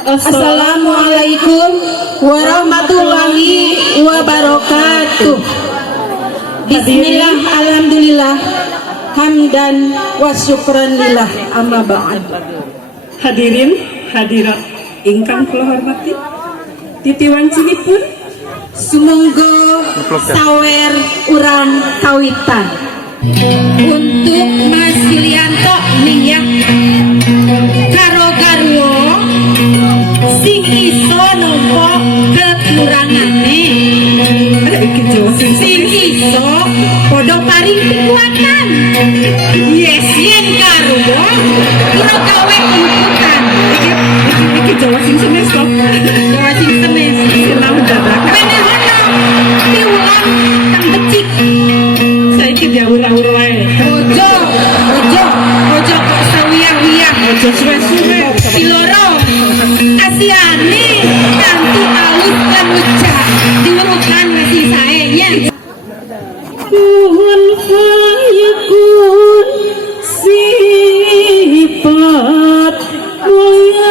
Assalamualaikum warahmatullahi wabarakatuh. Bismillah, alhamdulillah, hamdan wa syukran lillah, amma ba'd. Hadirin hadirat ingkang kula hormati, titiwan cinipun Sumangga sawer urang kawitan untuk Mas Yulianto ning ya karo garwo sing iso nampa kekurangane, sing iso padha paring kekuatan. Yes, yen garwo ora gawe inputan. Iki Jawa sing semes kok. Jawa sing semes Senang dadak. Wene hono diulang tang becik. Saiki diawur-awur wae. Ojo kok sawiyah-wiyah, Ojo suwe-suwe. Siloro kasiane kanthi alus lan ucap diwerukan ngasih saenya. Kun fayakun sifat mulia.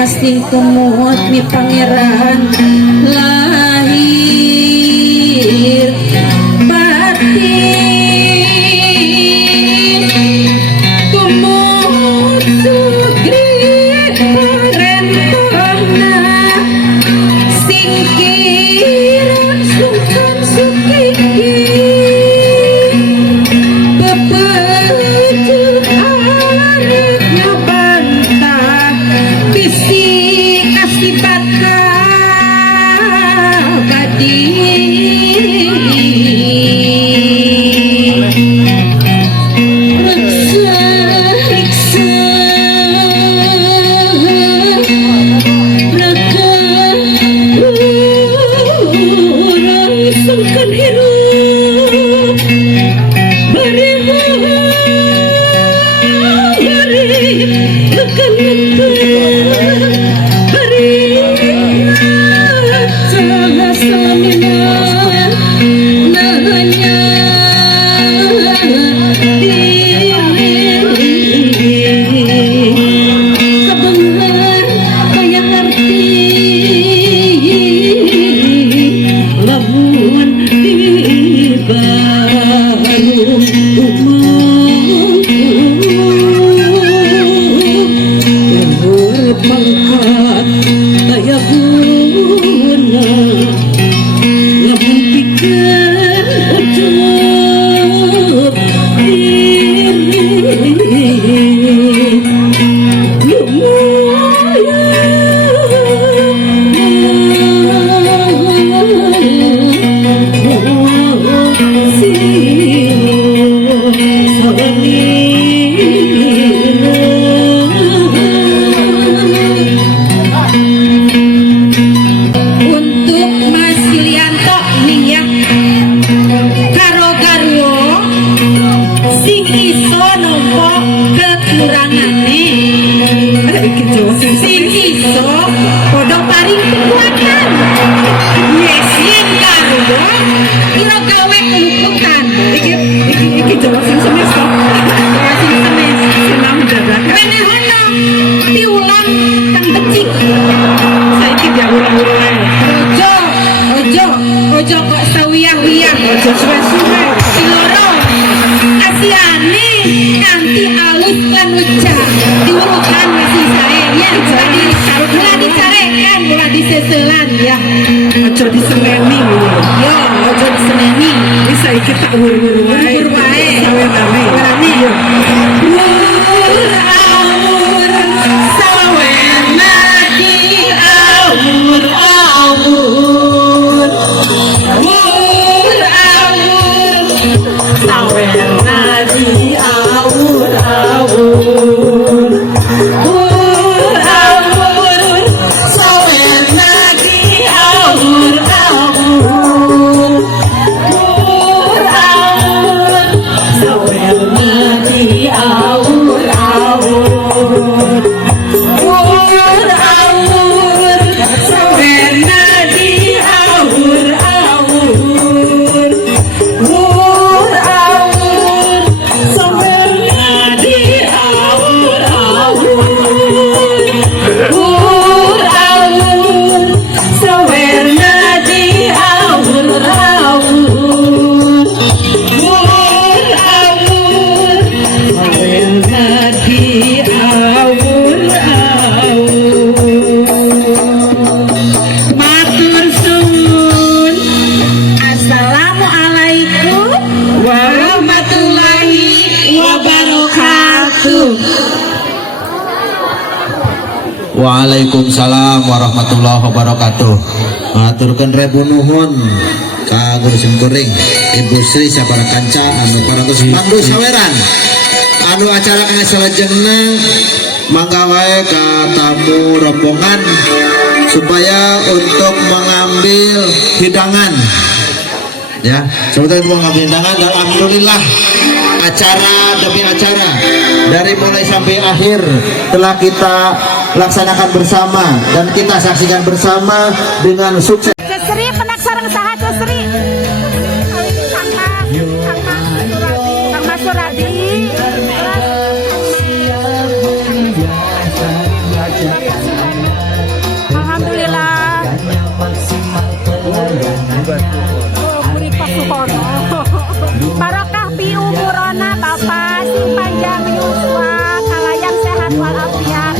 masing tumut mi pangeran lahir batin tumut sugri parentona singkiran sungkan sukiki bepejuk arep ngabantah bisi kasih bata badi reksa reksa raka orang sungkan hirup beribu akan beri sahasamina nanya kebengar kaya arti lamun baru pangkat daya guna lamun pikir ucup diri untuk Mas Yulianto ning ya karo garwo sing iso nampa kekurangane sing iso padha paring kekuatan yes yen garwo ira gawe keluputan iki Jawa sing semes to Jawa sing semes senam dadak menehono diulang kang becik saiki diulang-ulang ae ojo kok sawiyah-wiyah ojo suwe-suwe siloro asiane kanthi alus lan wejah diurutan masih sae ya mula dicarekan mula diseselan ya ojo diseneni yo ojo diseneni wis saiki tak wur-wur wae sawenane yo awur sawenadi awur sawenadi awur sawenadi awur sawenadi Waalaikumsalam warahmatullahi wabarakatuh. Maturkeun rebu nuhun ka Guru Simkuring Ibu Sri sabaraha kanca anu parantos pandu saweran anu acara kana salajengna mangga wae ka tamu rombongan supaya untuk mengambil hidangan ya sebetulnya mau ngambil hidangan dan alhamdulillah acara demi acara dari mulai sampai akhir telah kita laksanakan bersama dan kita saksikan bersama dengan sukses. Cesri penak sareng saha Cesri? Kang Mas Suradi. Kang Mas Suradi. Beri pasukono. Barokah bi umurona Bapak, sing panjang yuswa, kalayang sehat walafiat.